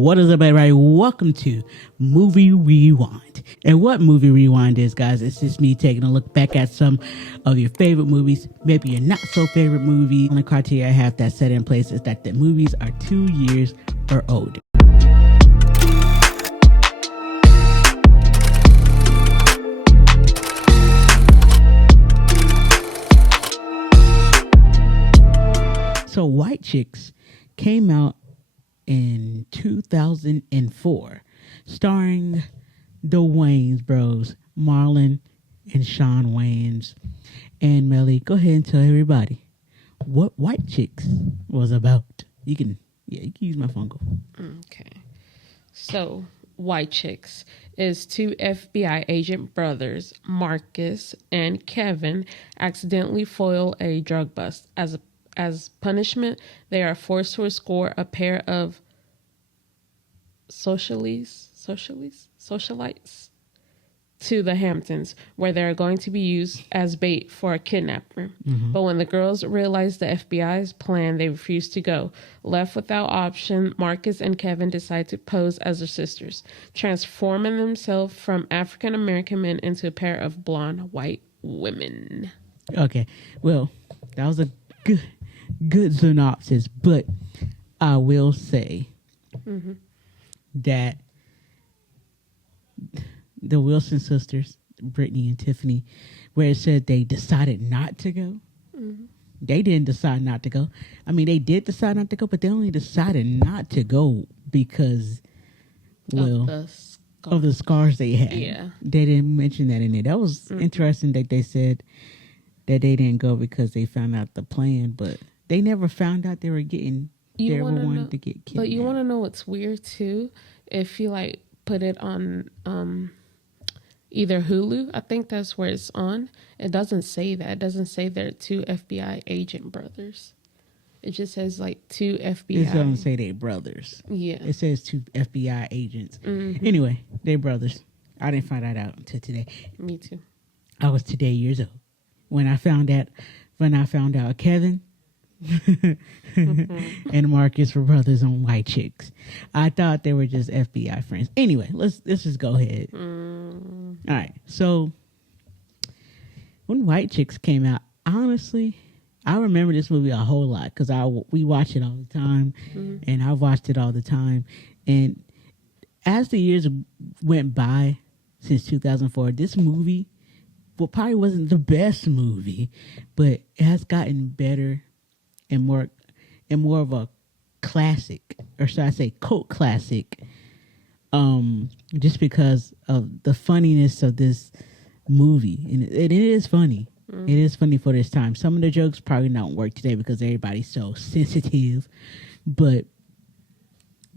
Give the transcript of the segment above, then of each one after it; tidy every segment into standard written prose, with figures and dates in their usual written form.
What is up, everybody? Welcome to Movie Rewind. And what Movie Rewind is, guys, it's just me taking a look back at some of your favorite movies, maybe your not so favorite movie. The only criteria I have that set in place is that the movies are 2 years or older. So White Chicks came out in 2004, starring the Wayans bros, Marlon and Shawn Wayans. And Melly, go ahead and tell everybody what White Chicks was about. You can use my phone call. Okay. So White Chicks is two FBI agent brothers, Marcus and Kevin, accidentally foil a drug bust. As punishment, they are forced to escort a pair of socialites to the Hamptons, where they are going to be used as bait for a kidnapper. Mm-hmm. But when the girls realize the FBI's plan, they refuse to go. Left without option, Marcus and Kevin decide to pose as their sisters, transforming themselves from African American men into a pair of blonde white women. Okay, well, that was a good synopsis, but I will say that the Wilson sisters, Brittany and Tiffany, where it said they decided not to go, they didn't decide not to go. I mean, they did decide not to go, but they only decided not to go because, well, of the scars they had. Yeah. They didn't mention that in there. That was interesting that they said that they didn't go because they found out the plan, but they never found out they were getting, they wanted to get kidnapped. But you want to know what's weird too? If you put it on either Hulu, I think that's where it's on. It doesn't say that. It doesn't say they're two FBI agent brothers. It just says two FBI. It doesn't say they brothers. Yeah. It says two FBI agents. Mm-hmm. Anyway, they brothers. I didn't find that out until today. Me too. I was today years old when I found out Kevin and Marcus were brothers on White Chicks. I thought they were just FBI friends. Anyway, let's just go ahead. All right. So when White Chicks came out, honestly, I remember this movie a whole lot because we watch it all the time, and I watched it all the time. And as the years went by since 2004, this movie, well, probably wasn't the best movie, but it has gotten better and more of a classic, or should I say cult classic, just because of the funniness of this movie. And it is funny. It is funny for this time. Some of the jokes probably don't work today because everybody's so sensitive, but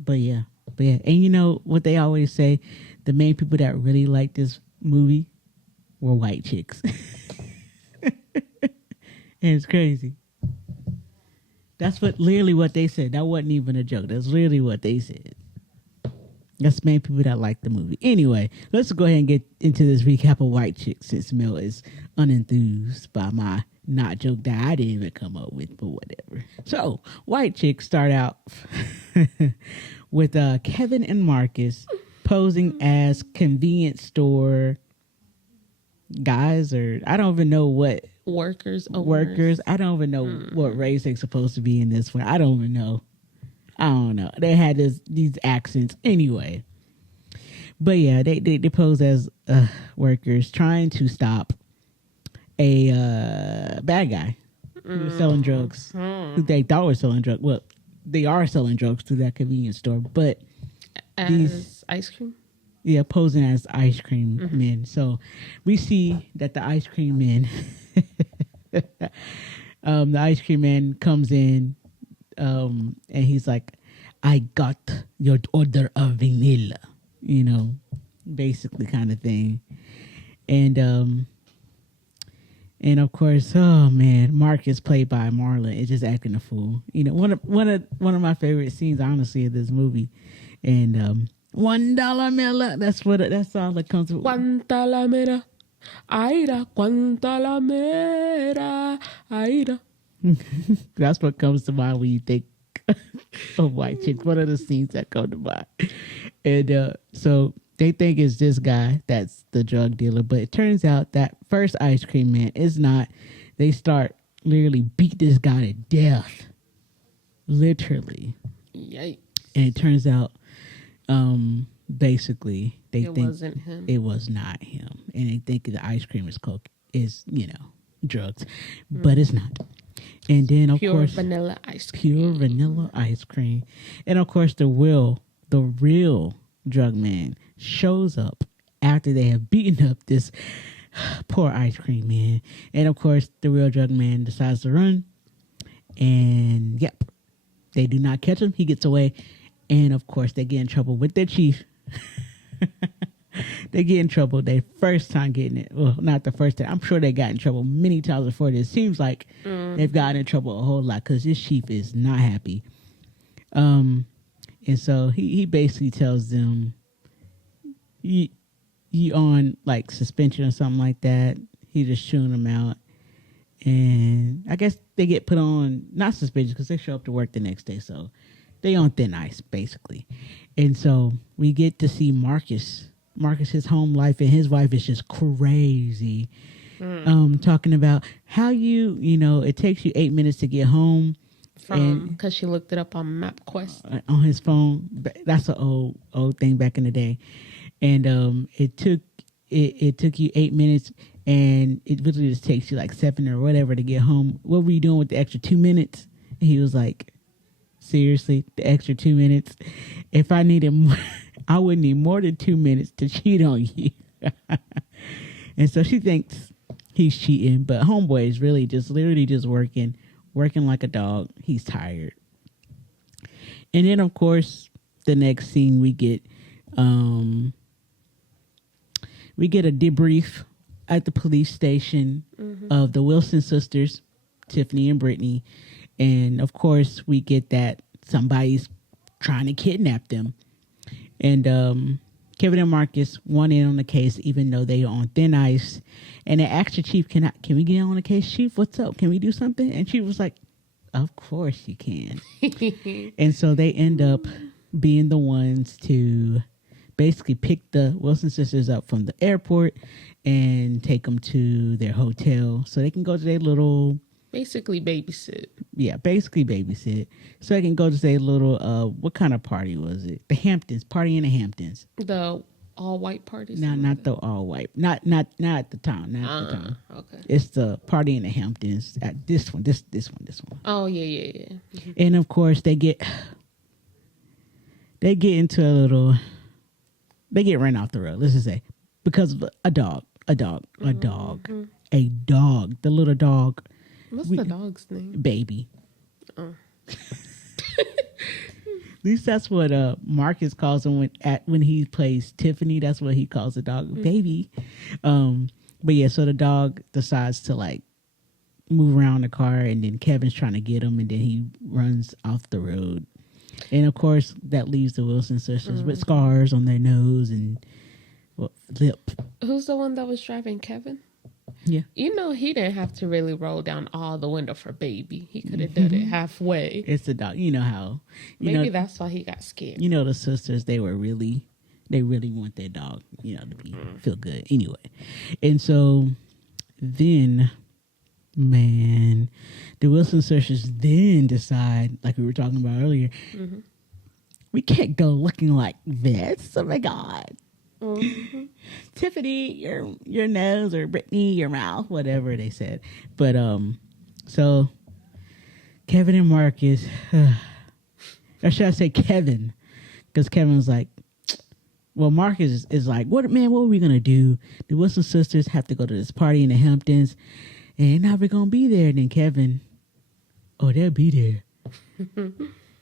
yeah. And you know what they always say, the main people that really like this movie were White Chicks. And it's crazy. That's literally what they said. That wasn't even a joke. That's literally what they said. That's the main people that like the movie. Anyway, let's go ahead and get into this recap of White Chicks since Mel is unenthused by my not joke that I didn't even come up with, but whatever. So, White Chicks start out with Kevin and Marcus posing as convenience store guys, or I don't even know what workers. I don't even know what race they're supposed to be in this one. I don't even know. They had these accents anyway. But yeah, they pose as workers trying to stop a bad guy who was selling drugs. Who they thought was selling drugs. Well, they are selling drugs through that convenience store, but as ice cream. Yeah, posing as ice cream men. So we see that the ice cream men, the ice cream man comes in, and he's like, "I got your order of vanilla," basically kind of thing. And of course, oh man, Marcus, played by Marlon, is just acting a fool. One of my favorite scenes, honestly, of this movie. And $1 Miller. That's all that comes with. Cuanta la mera, aira, cuanta la mera, aira. That's what comes to mind when you think of White Chicks. One of the scenes that come to mind. And so they think it's this guy that's the drug dealer, but it turns out that first ice cream man is not. They start literally beat this guy to death. Literally. Yikes. And it turns out, basically, they think wasn't him. it was not him. And they think the ice cream is coke, is, drugs. But it's not. And then, of Pure course, vanilla ice cream. pure vanilla ice cream. And of course, the real drug man shows up after they have beaten up this poor ice cream man. And of course, the real drug man decides to run. And yep, they do not catch him. He gets away. And of course, they get in trouble with their chief. They get in trouble their first time getting it. Well, not the first time. I'm sure they got in trouble many times before this. Seems like they've gotten in trouble a whole lot because this chief is not happy. And so he basically tells them, you on like suspension or something like that. He just shooing them out. And I guess they get put on, not suspension because they show up to work the next day. So they on thin ice, basically. And so we get to see Marcus, his home life, and his wife is just crazy. Talking about how it takes you 8 minutes to get home. Because she looked it up on MapQuest. On his phone. That's an old thing back in the day. And it took you 8 minutes, and it literally just takes you like 7 or whatever to get home. What were you doing with the extra 2 minutes? And he was like, seriously, the extra 2 minutes? If I needed more, I would need more than 2 minutes to cheat on you. And so she thinks he's cheating, but homeboy is really literally just working like a dog. He's tired. And then, of course, the next scene we get a debrief at the police station of the Wilson sisters, Tiffany and Brittany. And of course, we get that somebody's trying to kidnap them. And Kevin and Marcus want in on the case, even though they are on thin ice. And they asked the chief, can we get on the case, Chief? What's up? Can we do something? And she was like, of course you can. And so they end up being the ones to basically pick the Wilson sisters up from the airport and take them to their hotel so they can go to their little... Basically babysit. Yeah, basically babysit. So they can go to their little... what kind of party was it? The Hamptons. Party in the Hamptons. The all-white party? No, not the all-white. Not at the time. Not at the time. Okay. It's the Party in the Hamptons. At this one. Oh, yeah. Mm-hmm. And of course, they get into a little... They get ran off the road, let's just say, because of a dog. The little dog. What's the dog's name? Baby. Oh. At least that's what Marcus calls him when he plays Tiffany. That's what he calls the dog, baby. But yeah, so the dog decides to like move around the car, and then Kevin's trying to get him, and then he runs off the road. And of course, that leaves the Wilson sisters with scars on their nose and lip. Who's the one that was driving, Kevin? Yeah. He didn't have to really roll down all the window for baby. He could have done it halfway. It's the dog. You know how. Maybe that's why he got scared. The sisters, they really want their dog, to feel good. Anyway. And so then, man, the Wilson sisters then decide, like we were talking about earlier, we can't go looking like this. Oh my God. Tiffany, your nose, or Brittany, your mouth, whatever they said. But so Kevin and Marcus, or should I say Kevin? Because Kevin was like, well, Marcus is like, what are we gonna do? The Wilson sisters have to go to this party in the Hamptons, and they're not gonna be there. And then Kevin, they'll be there.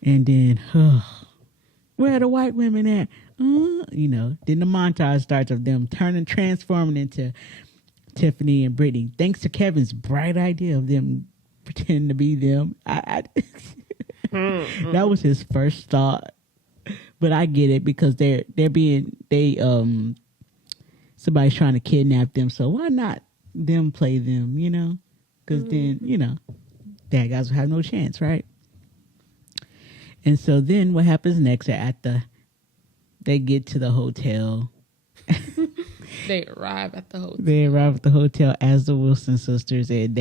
And then, where are the white women at? Then the montage starts of them transforming into Tiffany and Brittany, thanks to Kevin's bright idea of them pretending to be them. That was his first thought, but I get it because somebody's trying to kidnap them, so why not them play them? Because then bad guys will have no chance, right? And so then what happens next? They get to the hotel. They arrive at the hotel. They arrive at the hotel as the Wilson sisters, and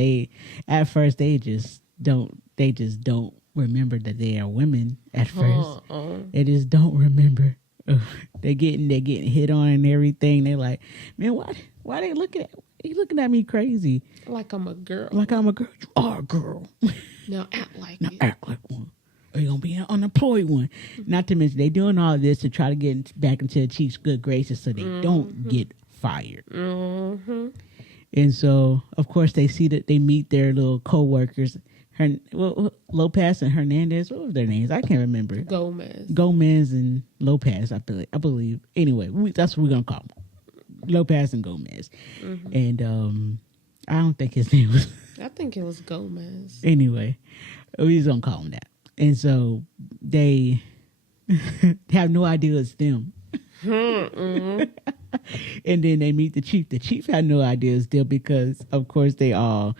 at first they just don't remember that they are women. At first, they just don't remember. They're getting hit on and everything. They're like, man, why they looking at me crazy? Like I'm a girl. You are a girl. Now act like one. Or you're going to be an unemployed one. Not to mention, they doing all this to try to get back into the chief's good graces so they don't get fired. Mm-hmm. And so, of course, they meet their little co-workers. Lopez and Hernandez. What were their names? I can't remember. Gomez and Lopez, I believe. Anyway, that's what we're going to call them. Lopez and Gomez. Mm-hmm. And I don't think his name was... I think it was Gomez. Anyway, we just going to call him that. And so they have no idea it's them. Mm-hmm. And then they meet the chief. The chief had no idea it's them because, of course, they all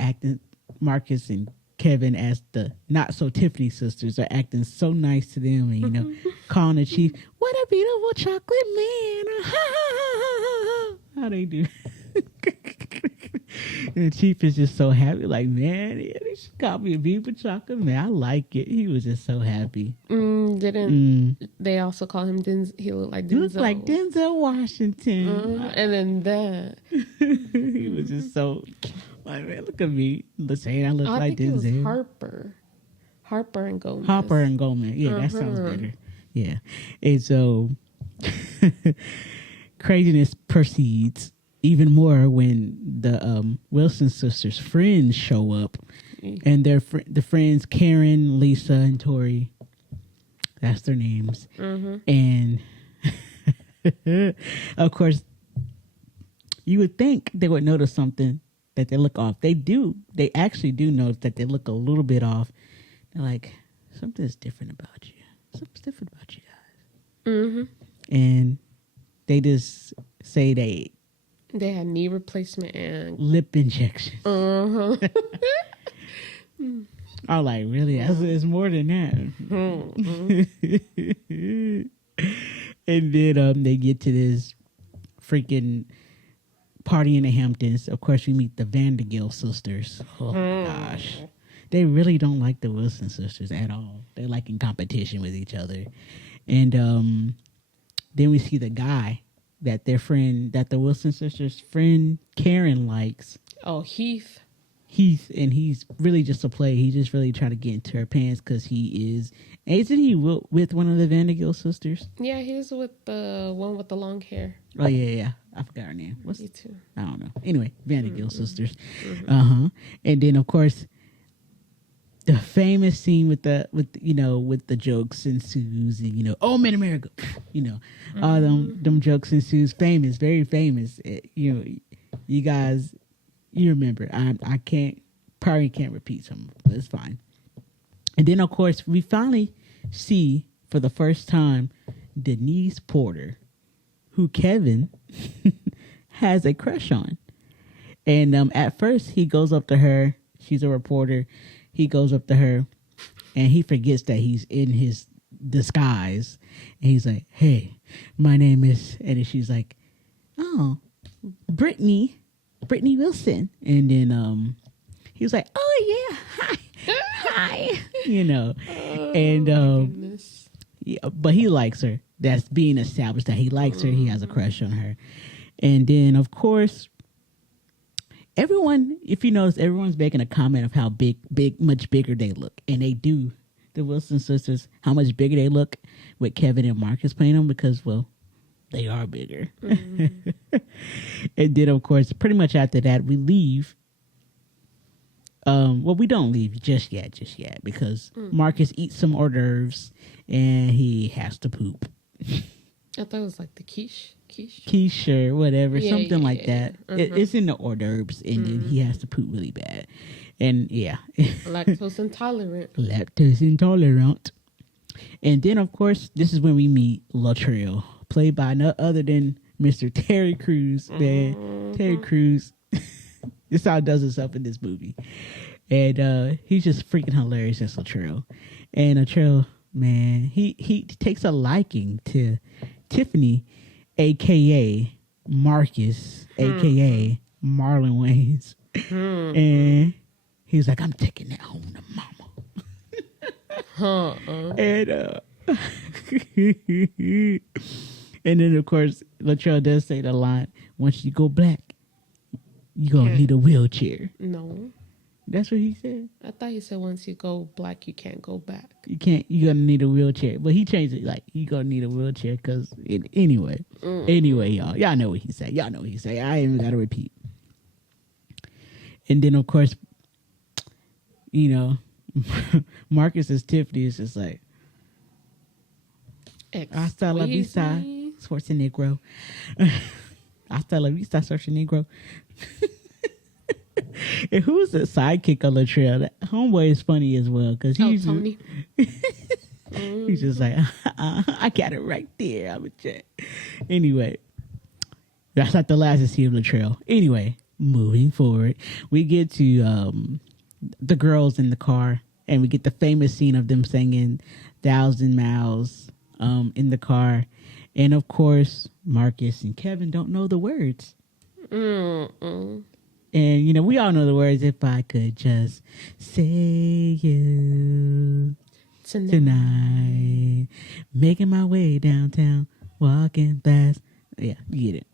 acting, Marcus and Kevin as the not so Tiffany sisters are acting so nice to them and, calling the chief, what a beautiful chocolate man. How they do. And the chief is just so happy, like, man, they should call me a beautiful chocolate man. I like it. He was just so happy. They also call him Denzel? He looked like Denzel. He looked like Denzel Washington. And then that. He was just so, like, man, look at me. Saying I look like Denzel. I think it was Harper and Gomez. Harper and Gomez. Yeah, that sounds better. Yeah. And so craziness proceeds even more when the Wilson sisters' friends show up, and the friends Karen, Lisa, and Tori. That's their names. And of course, you would think they would notice something that they look off. They do. They actually do notice that they look a little bit off. They're like, something's different about you. Something's different about you guys. And they just say they had knee replacement and lip injections. I'm like, really? It's more than that. And then they get to this freaking party in the Hamptons. Of course, we meet the Vandergill sisters. Oh my gosh. They really don't like the Wilson sisters at all. They're like in competition with each other. And then we see the guy that the Wilson sisters' friend Karen likes. Oh, Heath, and he's really just a play. He just really trying to get into her pants because isn't he with one of the Vandergill sisters? Yeah, he's with the one with the long hair. Oh yeah. I forgot her name. Me too. I don't know. Anyway, Vandergill sisters. And then of course the famous scene with the jokes ensues, and oh man, America, all them jokes ensues. Famous, very famous. You guys, you remember. I probably can't repeat some, but it's fine. And then of course we finally see for the first time Denise Porter, who Kevin has a crush on, and at first he goes up to her. She's a reporter. He goes up to her and he forgets that he's in his disguise. And he's like, hey, my name is... And then she's like, oh, Brittany Wilson. And then he was like, oh, yeah, hi. Yeah, but he likes her. That's being established that he likes her. He has a crush on her. And then, of course... Everyone, if you notice, everyone's making a comment of how much bigger they look. And they do. The Wilson sisters, how much bigger they look with Kevin and Marcus playing them because, well, they are bigger. And then, of course, pretty much after that, we leave. Well, we don't leave just yet because Marcus eats some hors d'oeuvres and he has to poop. I thought it was like the quiche or whatever, something like that. It's in the hors d'oeuvres, and then he has to poop really bad, and yeah, lactose intolerant. And then of course this is when we meet Latrell, played by none other than Mr. Terry Crews. Man, Terry Crews, this how it does itself in this movie. And he's just freaking hilarious as Latrell. And Latrell, man, he takes a liking to Tiffany, aka Marcus, aka Marlon Wayans. And he was like, I'm taking that home to mama. And then of course Latrell does say the line, once you go black, you're gonna need a wheelchair. No. That's what he said. I thought he said once you go black, you can't go back. You're gonna need a wheelchair. But he changed it like, you're gonna need a wheelchair because anyway, y'all know what he said. I ain't even gotta repeat. And then of course, Marcus's Tiffany is just like, hasta la vista, Schwarzenegger. Hasta la vista, Schwarzenegger. And who's the sidekick of Latrell? That homeboy is funny as well because he's Tony. He's just like, I got it right there. I'm a check. Anyway, that's not the last to see of Latrell. Anyway, moving forward, we get to the girls in the car, and we get the famous scene of them singing "1,000 Miles" in the car, and of course, Marcus and Kevin don't know the words. And, we all know the words. If I could just say you tonight, making my way downtown, walking fast. Yeah, you get it.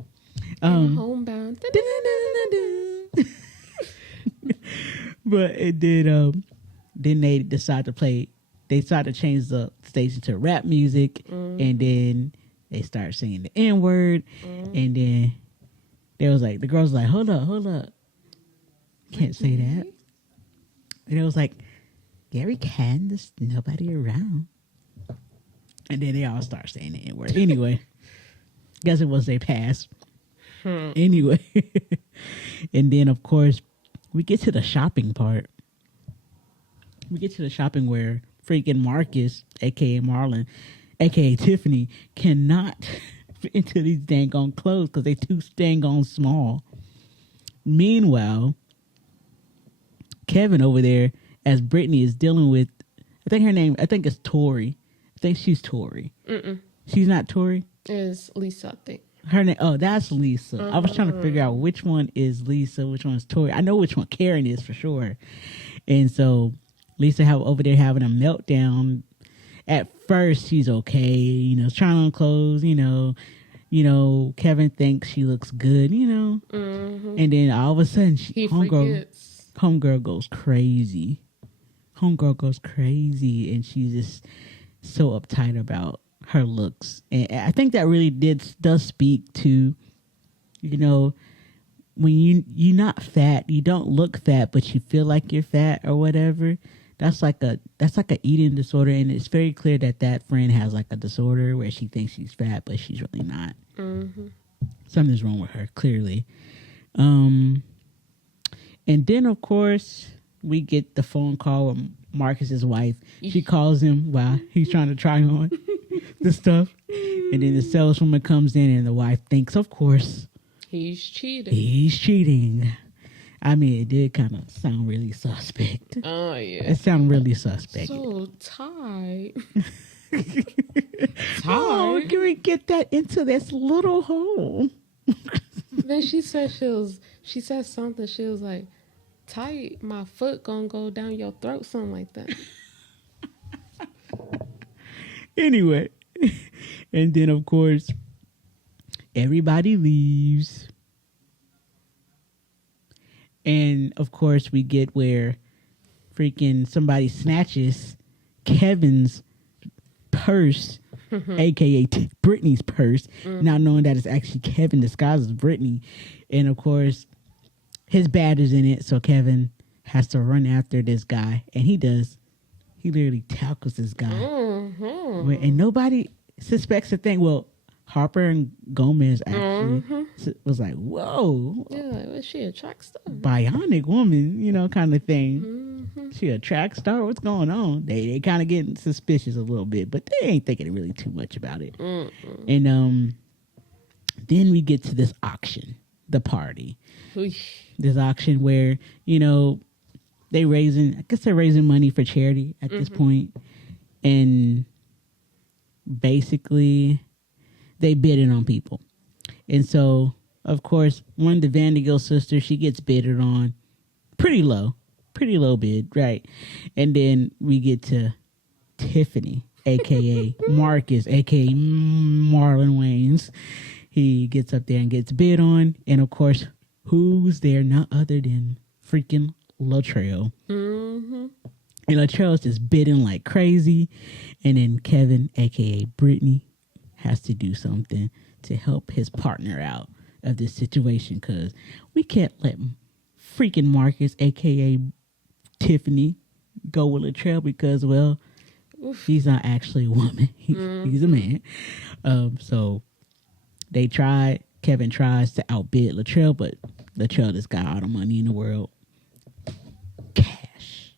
Homebound. But it did. Then they decided to change the station to rap music. And then they started singing the N-word. And then the girls were like, hold up. Can't say that. And it was like, Gary can, there's nobody around. And then they all start saying the N-word. Anyway, guess it was their pass. Anyway. And then, of course, we get to the shopping part. We get to the shopping where freaking Marcus, a.k.a. Marlon, a.k.a. Tiffany, cannot fit into these dang on clothes because they too dang on small. Meanwhile, Kevin over there, as Brittany is dealing with, I think it's Tori. I think she's Tori. She's not Tori? Is Lisa, I think. Her name, that's Lisa. I was trying to figure out which one is Lisa, which one is Tori. I know which one Karen is for sure. And so Lisa over there having a meltdown. At first, she's okay, trying on clothes, Kevin thinks she looks good, And then all of a sudden, homegirl goes crazy. Homegirl goes crazy, and she's just so uptight about her looks. And I think that really does speak to, when you're not fat, you don't look fat, but you feel like you're fat or whatever. That's like a eating disorder, and it's very clear that friend has like a disorder where she thinks she's fat, but she's really not. Something's wrong with her, clearly. And then, of course, we get the phone call with Marcus's wife. She calls him while he's trying to try on the stuff. And then the saleswoman comes in, and the wife thinks, of course, he's cheating. I mean, it did kind of sound really suspect. Oh, yeah. It sounded really suspect. So tight. Oh, can we get that into this little hole? Then she said something. She was like, tight, my foot gonna go down your throat, something like that. Anyway, and then of course, everybody leaves. And of course, we get where freaking somebody snatches Kevin's purse, aka Brittany's purse, not knowing that it's actually Kevin disguised as Brittany. And of course, his badge is in it, so Kevin has to run after this guy, and he does. He literally tackles this guy, and nobody suspects a thing. Well, Harper and Gomez actually was like, "Whoa, yeah, like, was she a track star? Bionic woman, kind of thing. She a track star? What's going on?" They kind of getting suspicious a little bit, but they ain't thinking really too much about it. And then we get to this auction, the party. This auction where, they they're raising money for charity at this point. And basically they bidded on people. And so, of course, one of the Vandergill sisters, she gets bidded on pretty low bid, right? And then we get to Tiffany, aka Marcus, aka Marlon Wayans. He gets up there and gets bid on, and of course, who's there? None other than freaking Latrell. And Latrell's just bidding like crazy, and then Kevin, aka Brittany, has to do something to help his partner out of this situation, because we can't let freaking Marcus, aka Tiffany, go with Latrell because, well, he's not actually a woman. He's a man. So Kevin tries to outbid Latrell, but Latrell just got all the money in the world. Cash.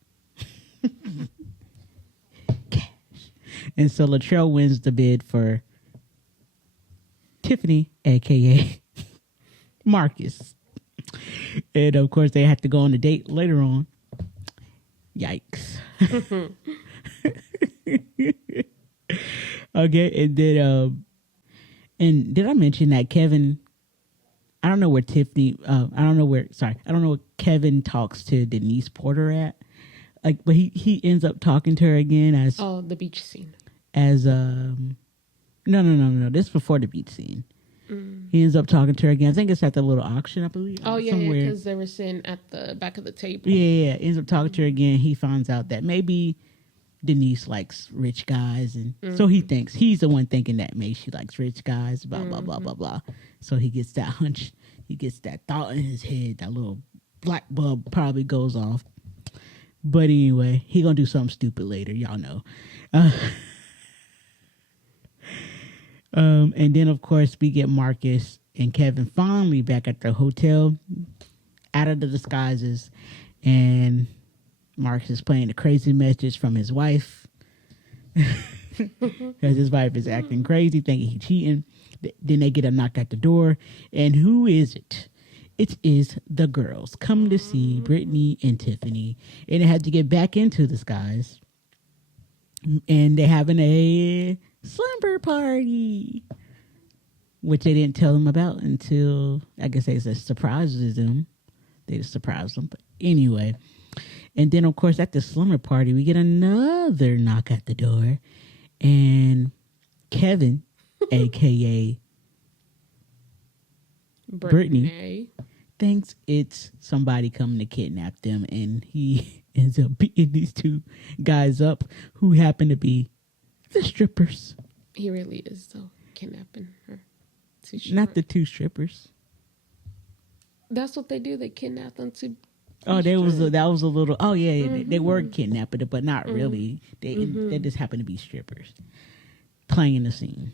And so Latrell wins the bid for Tiffany, aka Marcus. And of course they have to go on a date later on. Yikes. Okay, and then and did I mention that Kevin, I don't know where Kevin talks to Denise Porter at. Like, but he ends up talking to her again as the beach scene. As no. This is before the beach scene. He ends up talking to her again. I think it's at the little auction, I believe. Oh, yeah, because they were sitting at the back of the table. Yeah. Ends up talking to her again. He finds out that maybe Denise likes rich guys. And so he thinks, he's the one thinking that maybe she likes rich guys, blah, blah, blah, blah, blah. So he gets that hunch. He gets that thought in his head. That little black bulb probably goes off. But anyway, he gonna do something stupid later. Y'all know. And then, of course, we get Marcus and Kevin finally back at the hotel, out of the disguises, and Marcus is playing a crazy message from his wife because his wife is acting crazy, thinking he's cheating. Then they get a knock at the door, and who is it? It is the girls come to see Brittany and Tiffany, and they had to get back into disguise, and they're having a slumber party, which they didn't tell them about until, I guess they said surprises them. They just surprised them. But anyway, and then of course at the slumber party we get another knock at the door, and Kevin, aka Brittany, thinks it's somebody coming to kidnap them, and he ends up beating these two guys up who happen to be the strippers. He really is, though, kidnapping her. Not the two strippers. That's what they do. They kidnap them to. Oh, that was a little. Oh yeah, they were kidnapping it, but not really. They just happen to be strippers playing the scene.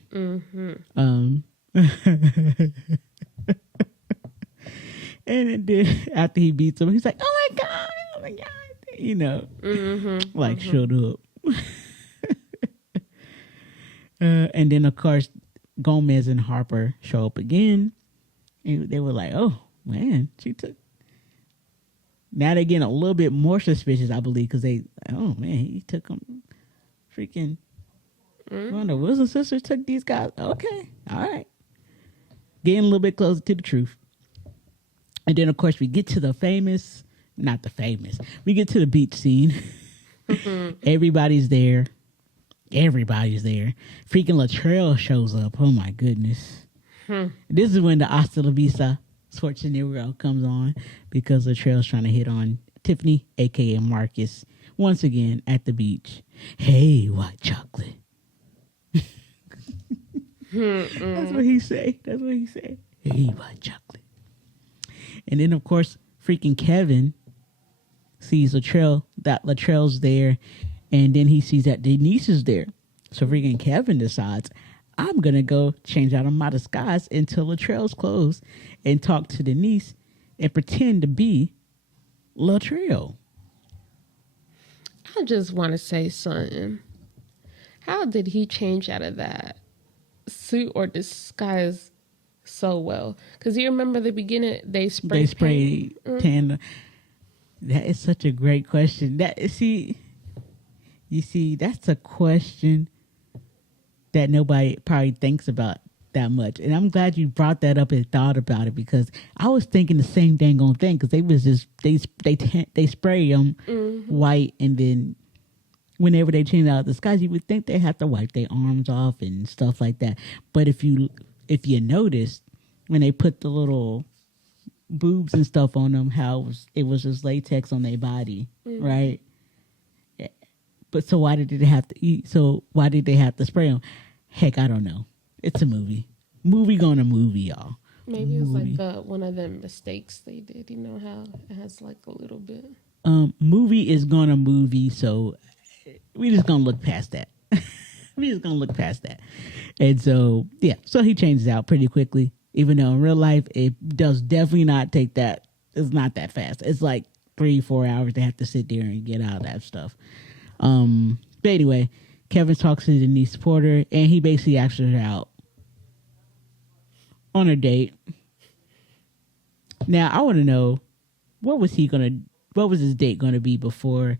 And then after he beats him, he's like, "Oh my god!" You know, like shut up. And then of course Gomez and Harper show up again, and they were like, "Oh man, she took." Now they're getting a little bit more suspicious, I believe, because he took them. Freaking one of the Wilson sisters took these guys. Okay, all right, getting a little bit closer to the truth. And then of course we get to we get to the beach scene. Everybody's there. Freaking Latrell shows up. Oh my goodness. This is when the Hasta La Vista Schwarzenegger comes on, because Latrell's trying to hit on Tiffany, aka Marcus, once again at the beach. Hey, white chocolate. That's what he say. Hey, white chocolate. And then of course freaking Kevin sees Latrell's there, and then he sees that Denise is there. So freaking Kevin decides, I'm going to go change out of my disguise into Latrell's clothes and talk to Denise and pretend to be Latrell. I just want to say something. How did he change out of that suit or disguise so well? Because you remember the beginning, they sprayed tan. That is such a great question. You see, that's a question that nobody probably thinks about that much. And I'm glad you brought that up and thought about it, because I was thinking the same dang on thing, because they was just they spray them white, and then whenever they change out the skies, you would think they have to wipe their arms off and stuff like that. But if you noticed, when they put the little boobs and stuff on them, how it was just latex on their body, right? But so why did they have to eat? So why did they have to spray them? Heck, I don't know. It's a movie. Movie gonna movie, y'all. Maybe it's like one of them mistakes they did. You know how it has like a little bit. Movie is gonna movie, so we just gonna look past that. We just gonna look past that. And so yeah, so he changes out pretty quickly. Even though in real life it does definitely not take that. It's not that fast. It's like 3-4 hours they have to sit there and get out of that stuff. But anyway, Kevin talks to Denise Porter, and he basically asks her out on a date. Now I want to know, what was his date gonna be before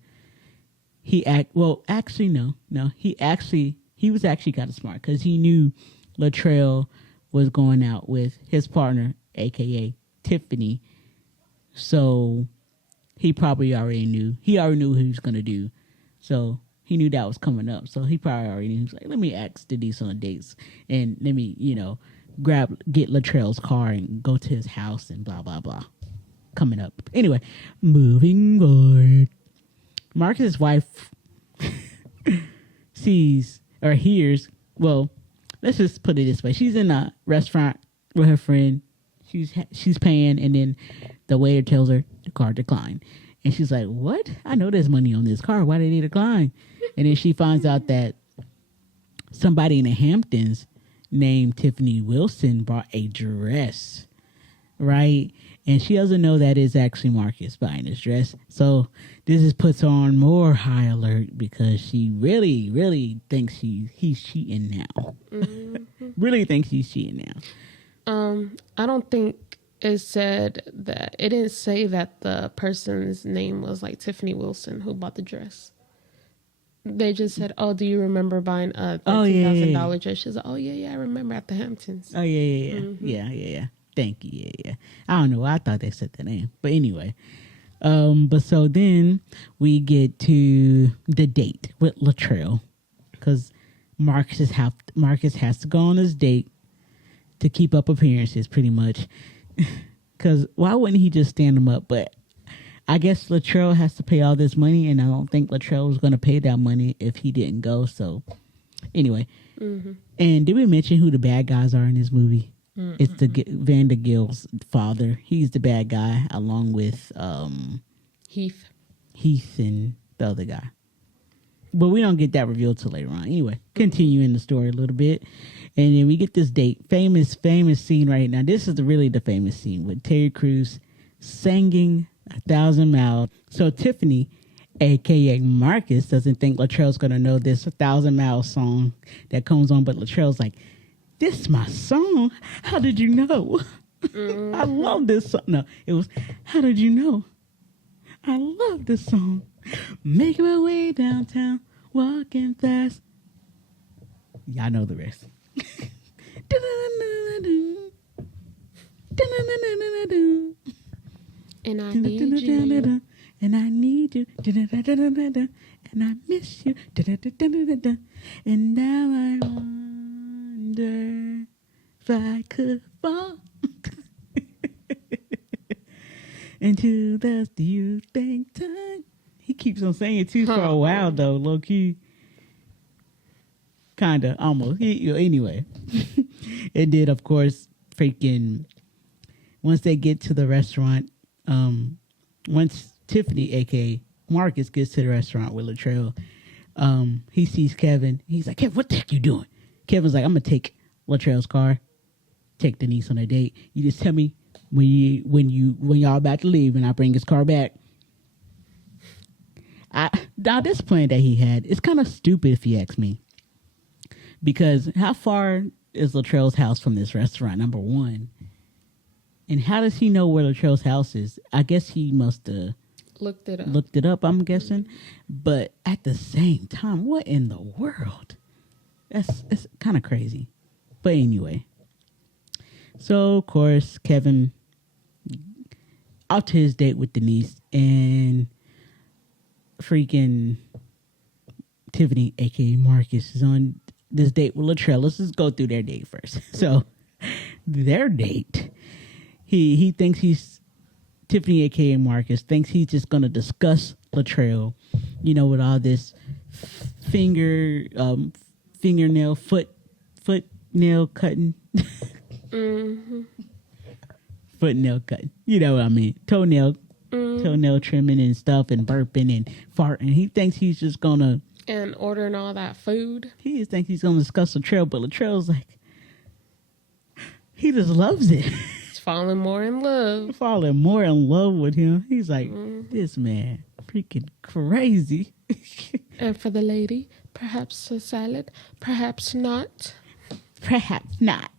he actually no, he was actually kind of smart, because he knew Latrell was going out with his partner, aka Tiffany. So he probably already knew. He already knew what he was gonna do. So he knew that was coming up. So he probably already knew. He was like, let me ask Denise on dates, and let me, get Latrell's car and go to his house and blah, blah, blah. Coming up. Anyway, moving forward. Marcus's wife sees or hears, well, let's just put it this way. She's in a restaurant with her friend. She's paying, and then the waiter tells her the car declined. And she's like, what? I know there's money on this car. Why did it decline? And then she finds out that somebody in the Hamptons named Tiffany Wilson bought a dress, right? And she doesn't know that it's actually Marcus buying this dress. So this just puts her on more high alert, because she really, really thinks he's cheating now. Really thinks he's cheating now. I don't think it didn't say that the person's name was like Tiffany Wilson who bought the dress. They just said, "Oh, do you remember buying a $13,000 dress?" She's like, "Oh yeah, I remember at the Hamptons." Oh yeah. Thank you. Yeah. I don't know. I thought they said the name, but anyway. But so then we get to the date with Latrell, because Marcus has to go on this date to keep up appearances, pretty much. Because why wouldn't he just stand him up? But I guess Latrell has to pay all this money, and I don't think Latrell was going to pay that money if he didn't go. So anyway, and did we mention who the bad guys are in this movie? It's the Vandergill's father. He's the bad guy, along with Heath and the other guy. But we don't get that revealed till later on. Anyway, continuing the story a little bit. And then we get this date. Famous scene right now. This is really the famous scene with Terry Crews singing 1,000 Miles. So Tiffany, a.k.a. Marcus, doesn't think Latrell's going to know this 1,000 Miles song that comes on. But Latrell's like, this is my song. How did you know? I love this song. No, it was, how did you know? I love this song. Making my way downtown, walking fast. Y'all know the rest. And I need you. And I need you. And I miss you. And now I wonder if I could fall into the, do you think time? He keeps on saying too for a while though, low key. Kinda, almost. Anyway. And then of course, freaking, once they get to the restaurant, once Tiffany, aka Marcus, gets to the restaurant with Latrell, he sees Kevin. He's like, Kevin, what the heck you doing? Kevin's like, I'm gonna take Latrell's car, take Denise on a date. You just tell me when y'all about to leave, and I bring his car back. Now this plan that he had, it's kind of stupid if you ask me. Because how far is Latrell's house from this restaurant, number one? And how does he know where Latrell's house is? I guess he must have... looked it up. Looked it up, I'm guessing. But at the same time, what in the world? It's kind of crazy. But anyway. So, of course, Kevin out to his date with Denise, and freaking Tiffany, a.k.a. Marcus, is on this date with Latrell. Let's just go through their date first. So, their date, he thinks Tiffany, a.k.a. Marcus, thinks he's just going to discuss Latrell, with all this fingernail, footnail cutting. Mm-hmm. Footnail cutting. You know what I mean? Toenail trimming and stuff, and burping and farting. He thinks he's just going to... And ordering all that food. He just thinks he's going to discuss Latrell, but Latrell's like... He just loves it. He's falling more in love. Falling more in love with him. He's like, this man, freaking crazy. And for the lady, perhaps a salad, perhaps not. Perhaps not.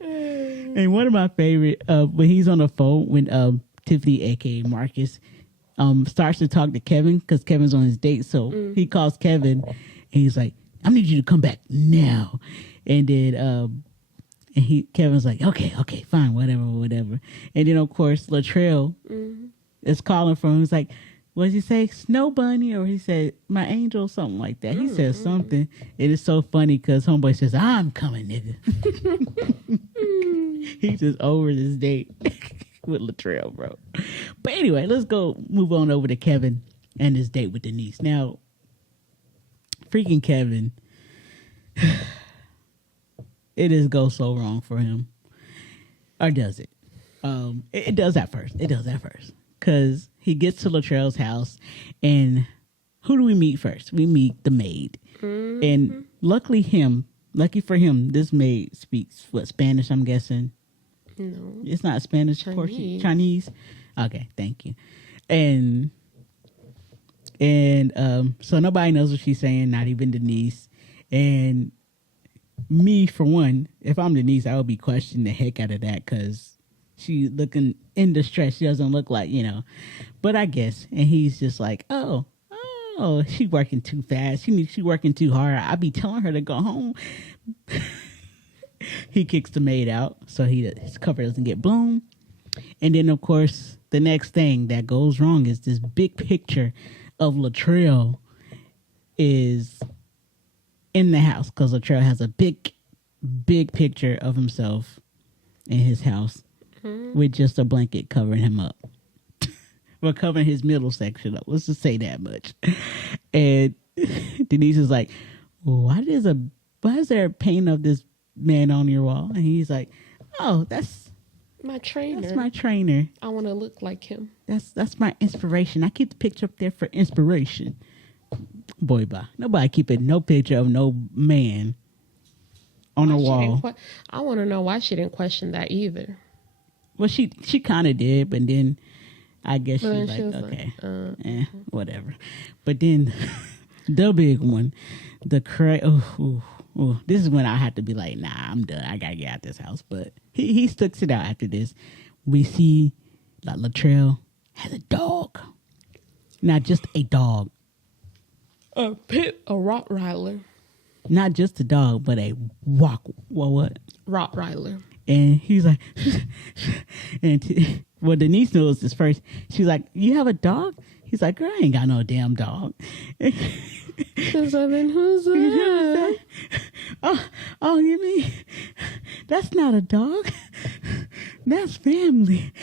And one of my favorite, when he's on the phone, when Tiffany, aka Marcus, starts to talk to Kevin, because Kevin's on his date, so he calls Kevin, and he's like, I need you to come back now. And then Kevin's like, okay, fine, whatever. And then of course Latrell is calling for him. He's like, what did he say? Snow bunny? Or he said, my angel, something like that. He says something. It is so funny because homeboy says, I'm coming, nigga. He's just over this date with Latrell, bro. But anyway, let's move on over to Kevin and his date with Denise. Now, freaking Kevin, it just goes so wrong for him. Or does it? It does at first. Because he gets to Latrell's house, and who do we meet first? We meet the maid. Mm-hmm. And lucky for him, this maid speaks, Spanish, I'm guessing? No. It's not Spanish, Portuguese. Chinese? Okay, thank you. And so nobody knows what she's saying, not even Denise. And me, for one, if I'm Denise, I would be questioning the heck out of that, because she looking in distress. She doesn't look like, but I guess. And he's just like, oh, she working too fast. She working too hard. I be telling her to go home. He kicks the maid out so his cover doesn't get blown. And then, of course, the next thing that goes wrong is this big picture of Latrell is in the house, because Latrell has a big picture of himself in his house with just a blanket covering him up. Well, covering his middle section up. Let's just say that much. And Denise is like, why is there a painting of this man on your wall? And he's like, oh, that's my trainer. That's my trainer. I want to look like him. That's my inspiration. I keep the picture up there for inspiration. Boy, bye. Nobody keeping no picture of no man on a wall. I want to know why she didn't question that either. Well, she kind of did, but then I guess she was okay, whatever. But then the big one, this is when I have to be like, nah, I'm done. I gotta get out this house. But he sticks it out after this. We see that Latrell has a dog, not just a dog, a Rottweiler. Not just a dog, but a what? Rottweiler. And he's like, Denise knows this first. She's like, you have a dog? He's like, girl, I ain't got no damn dog. Who's that? Oh, you mean that's not a dog? That's family.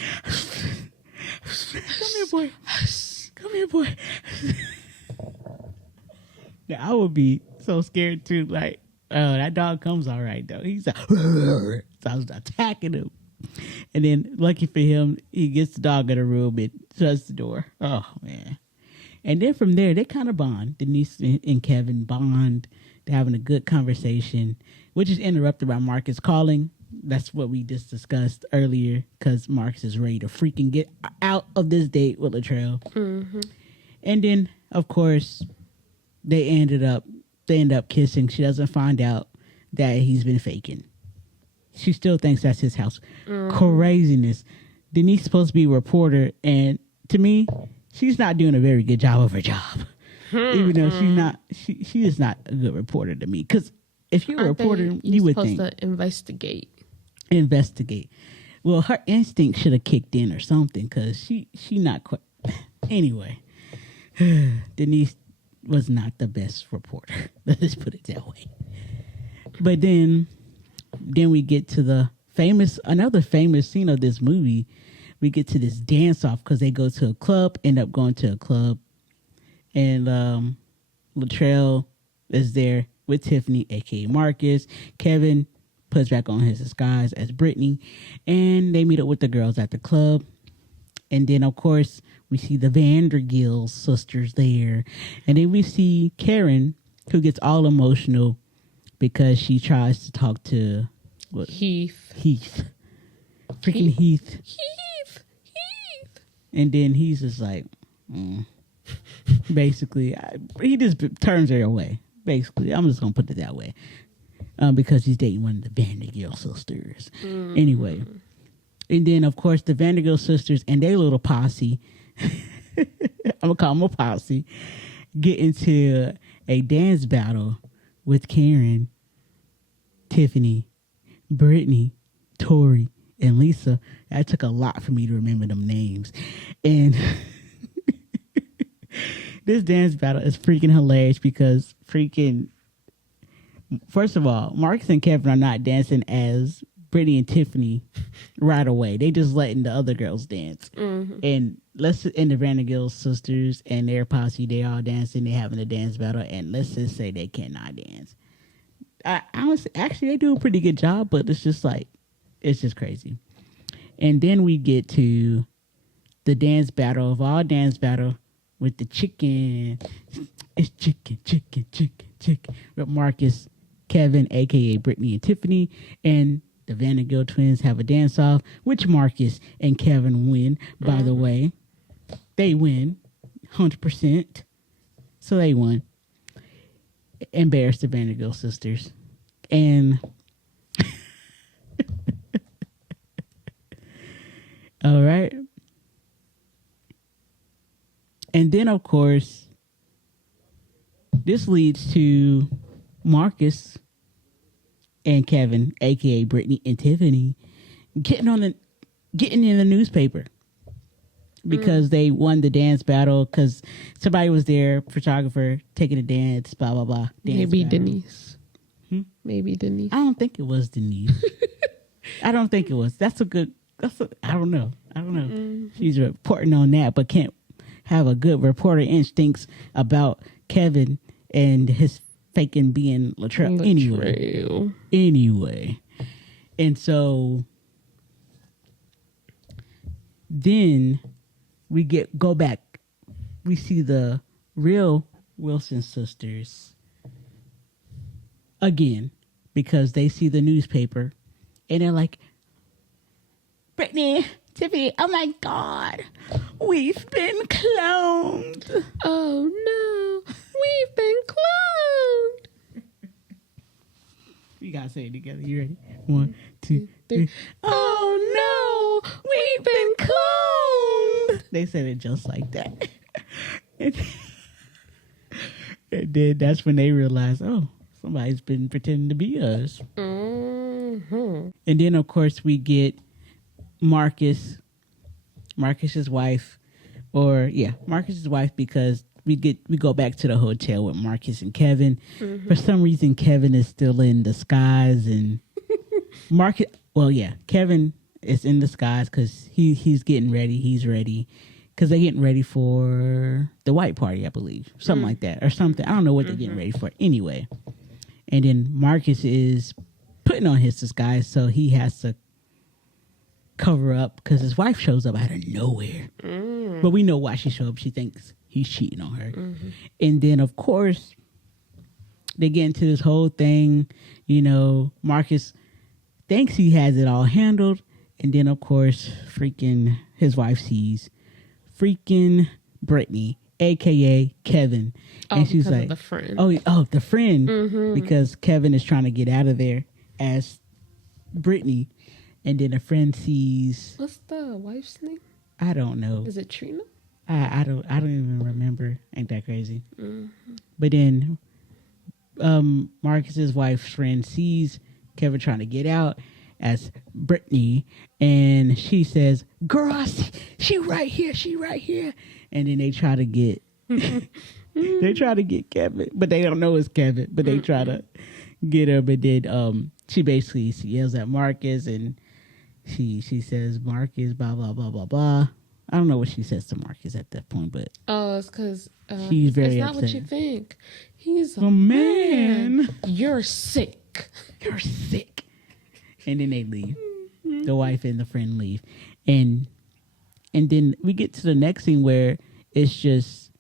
Come here, boy. Now, I would be so scared too. Like, oh, that dog comes all right though. He's like, so I was attacking him. And then, lucky for him, he gets the dog in the room and shuts the door. Oh man! And then from there, they kind of bond. Denise and Kevin bond. They're having a good conversation, which is interrupted by Marcus calling. That's what we just discussed earlier, because Marcus is ready to freaking get out of this date with Latrell. Mm-hmm. And then, of course, they end up kissing. She doesn't find out that he's been faking. She still thinks that's his house. Mm-hmm. Craziness. Denise supposed to be a reporter, and to me, she's not doing a very good job of her job. Even though she is not a good reporter to me. Because if you're a reporter, you would think supposed to investigate. Well, her instinct should have kicked in or something, because she not quite. Anyway, Denise was not the best reporter. Let's put it that way. But then we get to another famous scene of this movie. We get to this dance off because they go to a club, end up going to a club, and Latrell is there with Tiffany, aka Marcus. Kevin puts back on his disguise as Brittany, and they meet up with the girls at the club. And then, of course, we see the Vandergill sisters there. And then we see Karen, who gets all emotional because she tries to talk to Heath. Freaking Heath. And then he's just like, basically, he just turns her away. Basically, I'm just going to put it that way. Because he's dating one of the Vandergill sisters. Anyway. And then, of course, the Vandergill sisters and their little posse, I'm going to call them a posse, get into a dance battle with Karen, Tiffany, Brittany, Tori, and Lisa. That took a lot for me to remember them names. And this dance battle is freaking hilarious because first of all, Marcus and Kevin are not dancing as Brittany and Tiffany right away. They just letting the other girls dance. And the Vandergill sisters and their posse, they all dancing. They having a dance battle, and let's just say they cannot dance. Actually, they do a pretty good job, but it's just crazy. And then we get to the dance battle of all dance battle with the chicken. It's chicken. With Marcus, Kevin, aka Brittany and Tiffany, and the Vandergill twins have a dance off, which Marcus and Kevin win. By the way, they win 100%. So they won. Embarrassed the Vandergill sisters. And all right. And then, of course, this leads to Marcus and Kevin, aka Brittany and Tiffany, getting in the newspaper because they won the dance battle because somebody was there, photographer, taking a dance, blah, blah, blah. Maybe battle. Denise. Maybe Denise. I don't think it was Denise. I don't think it was. I don't know. She's reporting on that, but can't have a good reporter instincts about Kevin and his faking being Latrell. Anyway. And so then we go back. We see the real Wilson sisters again because they see the newspaper and they're like, Brittany, Tiffany, oh my God, we've been cloned. Oh no, we've been cloned. You gotta say it together. You ready? 1, 2, 3. Oh no, we've been cloned. They said it just like that. And then that's when they realized, oh, somebody's been pretending to be us. And then, of course, we get Marcus's wife, because we go back to the hotel with Marcus and Kevin. For some reason, Kevin is still in disguise, and Kevin is in disguise because he's getting ready. He's ready because they're getting ready for the white party, I believe, something like that, or something. I don't know what they're getting ready for. Anyway, and then Marcus is putting on his disguise, so he has to cover up because his wife shows up out of nowhere. But we know why she showed up. She thinks he's cheating on her. And then, of course, they get into this whole thing. Marcus thinks he has it all handled. And then, of course, freaking his wife sees freaking Brittany, a.k.a. Kevin. And she's like, the friend. The friend. Because Kevin is trying to get out of there as Brittany. and then a friend sees. What's the wife's name? I don't know. Is it Trina? I don't even remember. Ain't that crazy? Mm-hmm. But then Marcus's wife's friend sees Kevin trying to get out as Brittany, and she says, "Girl, I see, she right here, and then they try to get Kevin, but they don't know it's Kevin, but they try to get her. But then she basically yells at Marcus, and she says, "Marcus, blah blah blah blah blah." I don't know what she says to Marcus at that point, but it's because she's very it's not upset. what you think. He's a man. You're sick. You're sick. And then they leave. The wife and the friend leave, and then we get to the next scene where it's just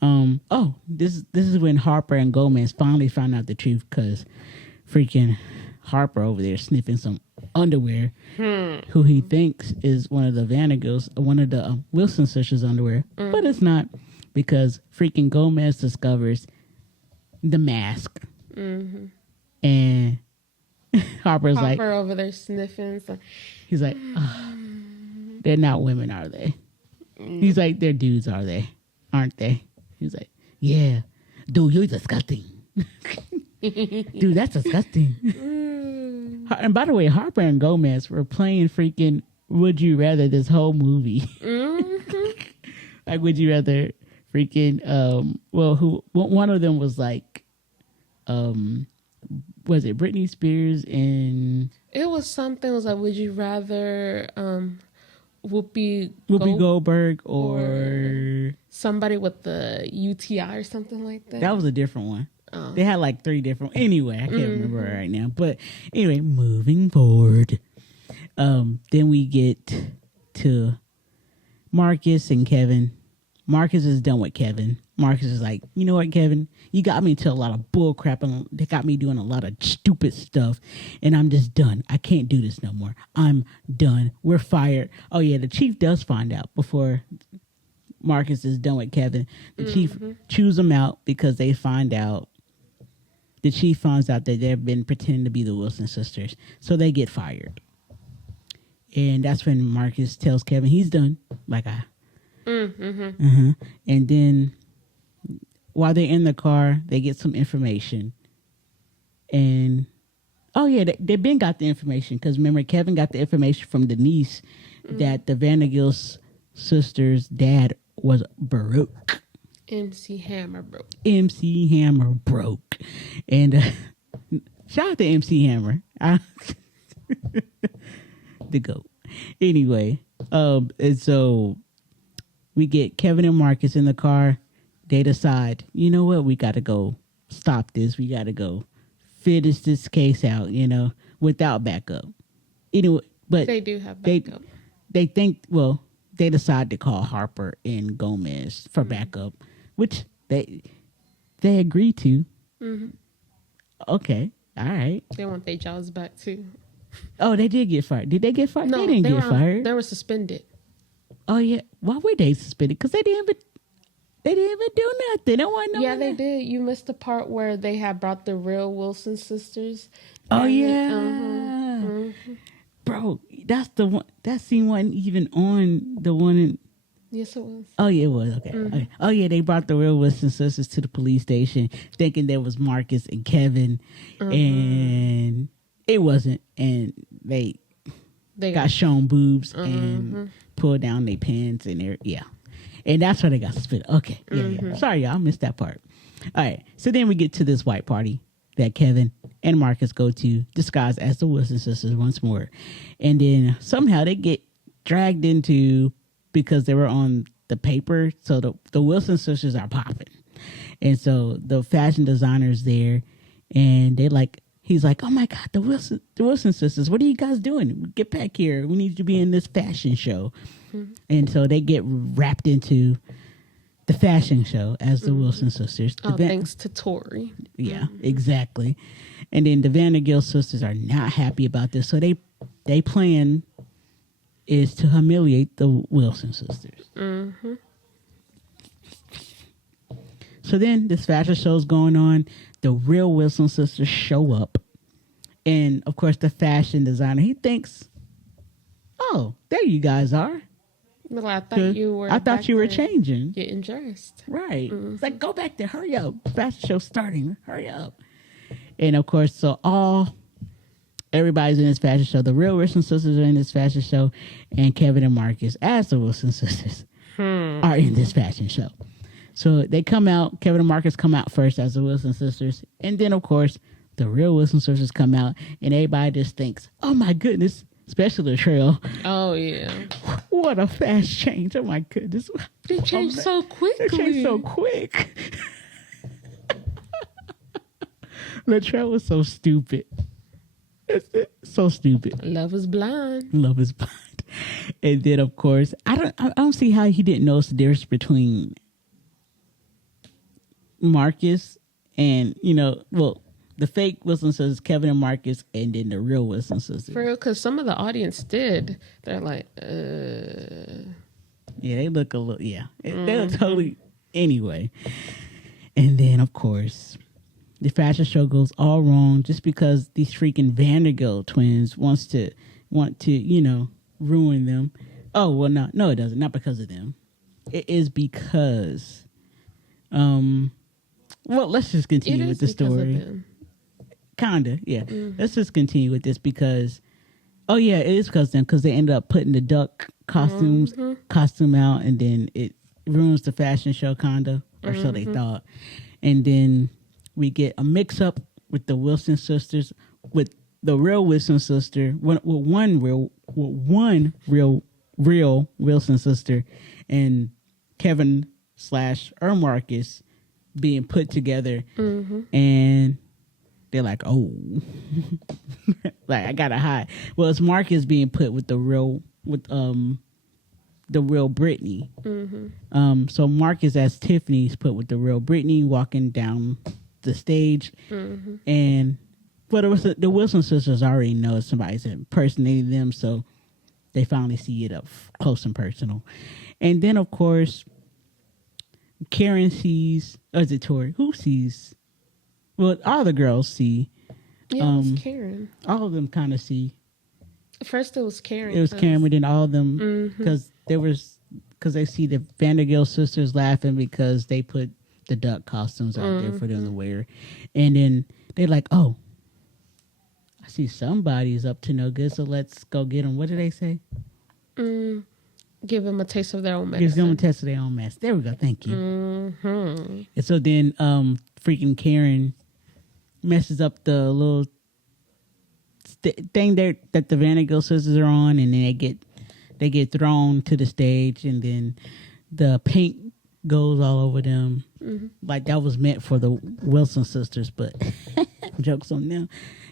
this is when Harper and Gomez finally found out the truth, because freaking Harper over there sniffing some underwear, who he thinks is one of the Vandergills, one of the Wilson sisters' underwear, but it's not, because freaking Gomez discovers the mask, and Harper like over there sniffing. So. He's like, they're not women, are they? He's like, they're dudes, are they? Aren't they? He's like, yeah, dude, you're disgusting. Dude, that's disgusting. And by the way, Harper and Gomez were playing freaking Would You Rather this whole movie. Like, would you rather freaking one of them was like, was it Britney Spears and it was something, it was like, would you rather Whoopi Goldberg or somebody with the UTI or something like that? That was a different one. They had like 3 different. Anyway, I can't remember right now. But anyway, moving forward, then we get to Marcus and Kevin. Marcus is done with Kevin. Marcus is like, you know what, Kevin? You got me into a lot of bull crap, and they got me doing a lot of stupid stuff, and I'm just done. I can't do this no more. I'm done. We're fired. Oh yeah, the chief does find out before Marcus is done with Kevin. The chief chews them out because they find out. The chief finds out that they've been pretending to be the Wilson sisters, so they get fired. And that's when Marcus tells Kevin he's done. Like and then while they're in the car, they get some information. And they been got the information, because remember, Kevin got the information from Denise that the Vandergills sisters' dad was broke. MC Hammer broke. And shout out to MC Hammer. The GOAT. Anyway, and so we get Kevin and Marcus in the car. They decide, you know what, we got to go stop this. We got to go finish this case out, without backup. Anyway, but they do have backup. They think, they decide to call Harper and Gomez for backup, which they agree to. Okay, all right. They want their jobs back too. Oh, they did get fired. Did they get fired? No, they didn't get fired. They were suspended. Oh yeah, why were they suspended? Because they didn't even do nothing. They wasn't no. Yeah, they did. You missed the part where they had brought the real Wilson sisters. Oh yeah, bro, that's the one. That scene wasn't even on the one in. Yes, it was. Oh yeah, it was. Okay. Oh yeah, they brought the real Wilson sisters to the police station, thinking there was Marcus and Kevin, and it wasn't. And they got shown boobs and pulled down their pants and and that's why they got suspended. Okay, yeah. Sorry, y'all, I missed that part. All right, so then we get to this white party that Kevin and Marcus go to, disguised as the Wilson sisters once more, and then somehow they get dragged into, because they were on the paper, so the Wilson sisters are popping, and so the fashion designer's there, and he's like, oh my God, the Wilson sisters, what are you guys doing? Get back here. We need you to be in this fashion show. And so they get wrapped into the fashion show as the Wilson sisters. Thanks to Tori. Yeah, exactly. And then the Vandergill sisters are not happy about this. So they plan is to humiliate the Wilson sisters. So then this fashion show's going on. The real Wilson sisters show up. And of course, the fashion designer, he thinks oh, there you guys are. Well, I thought you were. I thought you were changing. Getting dressed. Right. It's like, go back there. Hurry up. Fashion show starting. Hurry up. And of course, so everybody's in this fashion show. The real Wilson sisters are in this fashion show, and Kevin and Marcus, as the Wilson sisters, are in this fashion show. So they come out. Kevin and Marcus come out first as the Wilson sisters, and then of course the real Wilson sisters come out, and everybody just thinks, "Oh my goodness!" Especially the trail. Oh yeah. What a fast change! Oh my goodness! They changed so quickly. They changed so quick. Latrell was so stupid. So stupid. Love is blind. Love is blind. And then, of course, I don't see how he didn't notice the difference between Marcus and, the fake Wilson sisters, Kevin and Marcus, and then the real Wilson sisters. For real, because some of the audience did. They're like, Yeah, they look a little, They look totally, anyway. And then, of course, the fashion show goes all wrong just because these freaking Vanderbilt twins want to, ruin them. Oh, well, no, it doesn't. Not because of them. It is because, let's just continue with the story. Kinda, yeah. Let's just continue with this because, it is because of them, because they ended up putting the duck costume out, and then it ruins the fashion show, kinda, or so they thought. And then we get a mix-up with the Wilson sisters, with the real Wilson sister, one real Wilson sister, and Kevin / Marcus being put together, and they're like, oh, like I gotta hide. Well, it's Marcus being put with the real Brittany. So Marcus as Tiffany's put with the real Brittany walking down the stage, and the Wilson sisters already know somebody's impersonating them, so they finally see it up close and personal. And then of course Karen sees, or is it Tori? Who sees? Well, all the girls see. Yeah, it was Karen. All of them kind of see. First it was Karen. It was Karen, but then all of them, because they see the Vanderbilt sisters laughing because they put the duck costumes out there for them to wear. And then they're like, oh, I see somebody's up to no good, so let's go get them. What did they say? Give them a taste of their own medicine. Give them a taste of their own mess. There we go. Thank you. And so then freaking Karen messes up the little thing that the Vanderbilt sisters are on, and then they get thrown to the stage, and then the paint goes all over them. Like that was meant for the Wilson sisters, but jokes on them.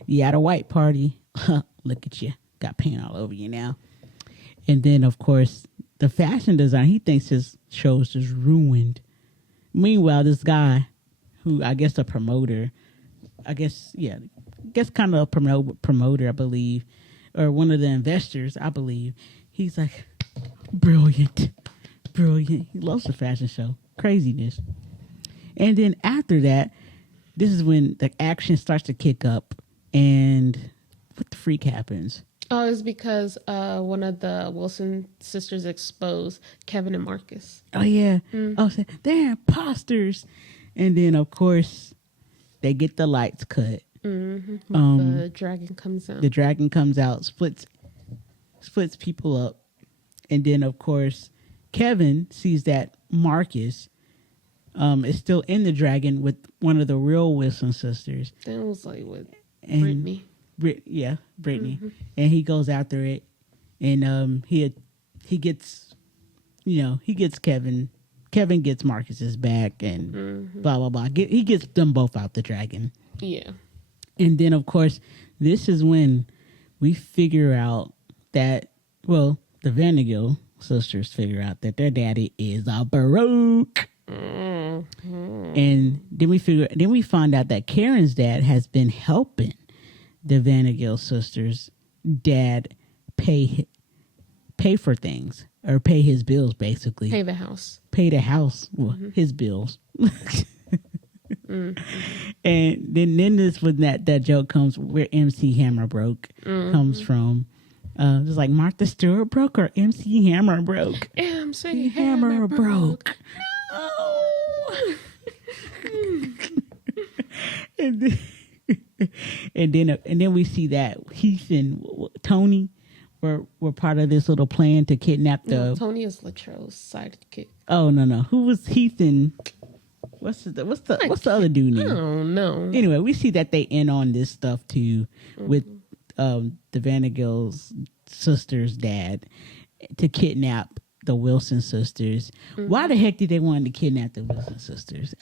You at a white party. Look at you. Got paint all over you now. And then, of course, the fashion designer, he thinks his show is just ruined. Meanwhile, this guy, who I guess a promoter, kind of a promoter, I believe, or one of the investors, I believe, he's like, brilliant. He loves the fashion show. Craziness. And then after that, this is when the action starts to kick up, and what the freak happens? Oh, it's because one of the Wilson sisters exposed Kevin and Marcus. Oh, yeah. Oh, so they're imposters. And then, of course, they get the lights cut. The dragon comes out. The dragon comes out, splits people up. And then, of course, Kevin sees that Marcus is still in the dragon with one of the real Wilson sisters. That was like with Brittany. Brittany. And he goes after it, and he gets Kevin. Kevin gets Marcus's back, and blah blah blah. He gets them both out the dragon. Yeah. And then of course, this is when we figure out that the Vanderbilt sisters figure out that their daddy is a baroque. And then we find out that Karen's dad has been helping the Vanderbilt sisters' dad pay for things, or pay his bills, basically. Pay the house. Well, his bills. And then this when that joke comes, where MC Hammer broke comes from, Just like Martha Stewart broke or MC Hammer broke. MC Hammer broke. Oh. and then we see that Heath and Tony were part of this little plan to kidnap the. No, Tony is Latrell's sidekick. Oh no! Who was Heath and what's the other dude name? I don't know. Anyway, we see that they in on this stuff too with the Vandergill's sister's dad to kidnap the Wilson sisters. Why the heck did they want to kidnap the Wilson sisters?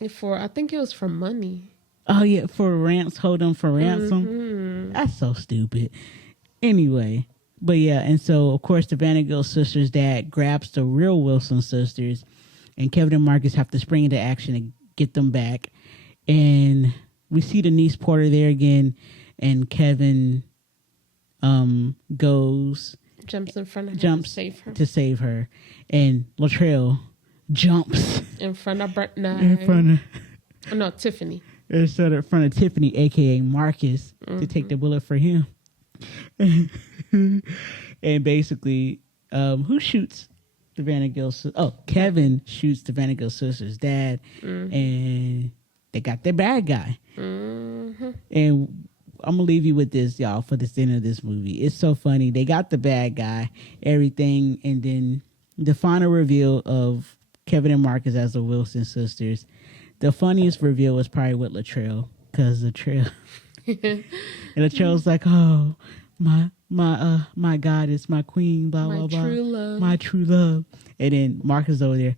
I think it was for money. Oh yeah, hold them for ransom. That's so stupid. Anyway, but yeah, and so of course the Vandergill sisters' dad grabs the real Wilson sisters, and Kevin and Marcus have to spring into action and get them back. And we see Denise Porter there again, and Kevin jumps in front of her to save her, and Latrell jumps in front of Tiffany. Instead in front of Tiffany, aka Marcus, to take the bullet for him. And basically, who shoots the Vandergill? Oh, Kevin shoots the Vandergill sister's dad, and they got their bad guy. And I'm gonna leave you with this, y'all, for the end of this movie. It's so funny. They got the bad guy, everything, and then the final reveal of Kevin and Marcus as the Wilson sisters. The funniest reveal was probably with Latrell, because Latrell and Latrell's like, "Oh, my goddess, my queen, blah blah blah, true love. My true love." And then Marcus over there,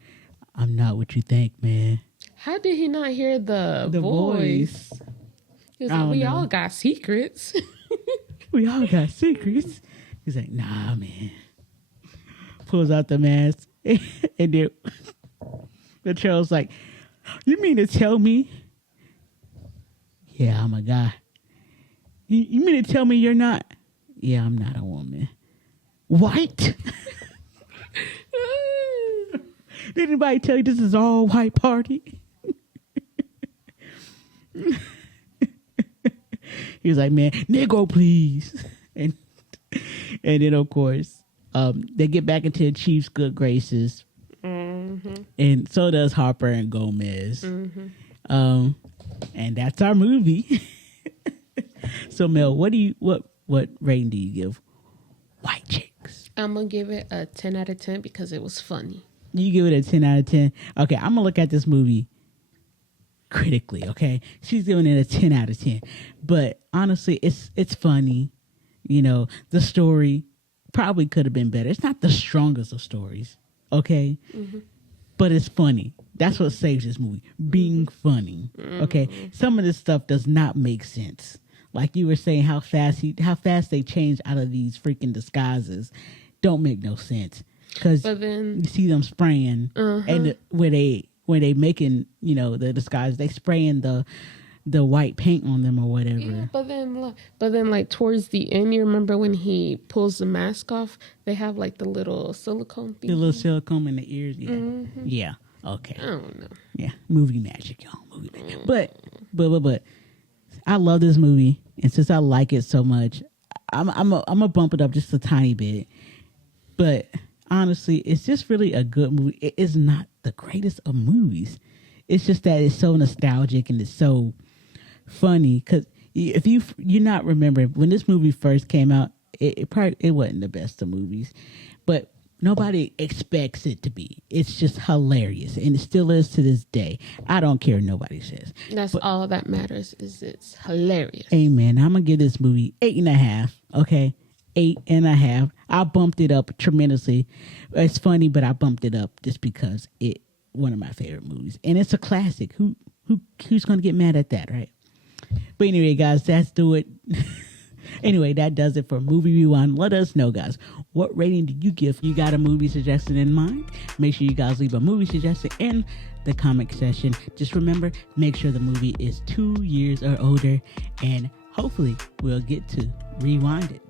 "I'm not what you think, man." How did he not hear the voice? He was like, we all got secrets. We all got secrets. He's like, "Nah, man." Pulls out the mask, and then Latrell's like, "You mean to tell me?" "Yeah, I'm a guy." You mean to tell me you're not?" "Yeah, I'm not a woman." "White?" "Did anybody tell you this is all white party?" He was like, "Man, Negro, please." And then of course, they get back into the Chief's good graces. And so does Harper and Gomez. And that's our movie. So Mel, what rating do you give White Chicks? I'm gonna give it a 10 out of 10 because it was funny. You give it a 10 out of 10. Okay, I'm gonna look at this movie critically. Okay, she's giving it a 10 out of 10. But honestly, it's funny. You know, the story probably could have been better. It's not the strongest of stories. Okay. But it's funny. That's what saves this movie. Being funny. Okay. Some of this stuff does not make sense. Like you were saying, how fast they change out of these freaking disguises don't make no sense. Because you see them spraying, and where they making, you know, the disguise, they spraying the white paint on them or whatever. Yeah, but then like towards the end, you remember when he pulls the mask off, they have like the little silicone thing. The little silicone in the ears. Yeah. Yeah. Okay. I don't know. Yeah. Movie magic, y'all. Movie magic. But I love this movie, and since I like it so much, I'm gonna bump it up just a tiny bit. But honestly, it's just really a good movie. It is not the greatest of movies. It's just that it's so nostalgic and it's so funny. Because if you're not remembering, when this movie first came out, it wasn't the best of movies, but nobody expects it to be. It's just hilarious, and it still is to this day. I don't care what nobody says. That's all that matters, is it's hilarious. Amen. I'm gonna give this movie 8.5. Okay, 8.5. I bumped it up tremendously. It's funny, but I bumped it up just because it's one of my favorite movies, and it's a classic. Who's gonna get mad at that, right? But anyway, guys, that's do it. Anyway, that does it for Movie Rewind. Let us know, guys, what rating do you give? You got a movie suggestion in mind? Make sure you guys leave a movie suggestion in the comment section. Just remember, make sure the movie is 2 years or older, and hopefully we'll get to rewind it.